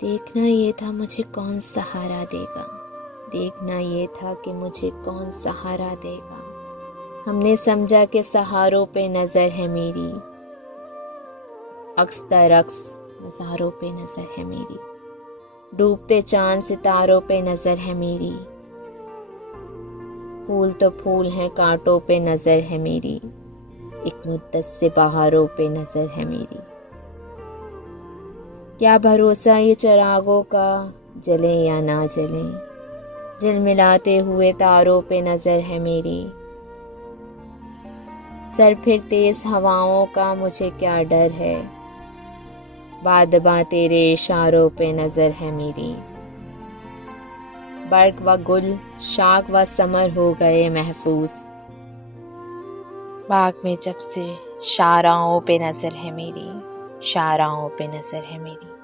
دیکھنا یہ تھا مجھے کون سہارا دے گا، دیکھنا یہ تھا کہ مجھے کون سہارا دے گا۔ ہم نے سمجھا کہ سہاروں پہ نظر ہے میری، عکس در عکس نظاروں پہ نظر ہے میری، ڈوبتے چاند ستاروں پہ نظر ہے میری، پھول تو پھول ہیں کانٹوں پہ نظر ہے میری، ایک مدت سے بہاروں پہ نظر ہے میری۔ کیا بھروسہ یہ چراغوں کا، جلیں یا نہ جلیں، جلملاتے ہوئے تاروں پہ نظر ہے میری۔ سر پھر تیز ہواؤں کا مجھے کیا ڈر ہے، بادباں تیرے اشاروں پہ نظر ہے میری۔ برگ و گل، شاخ و ثمر ہو گئے محفوظ، باغ میں جب سے شاہراہوں پہ نظر ہے میری، شاہراہوں پہ نظر ہے میری۔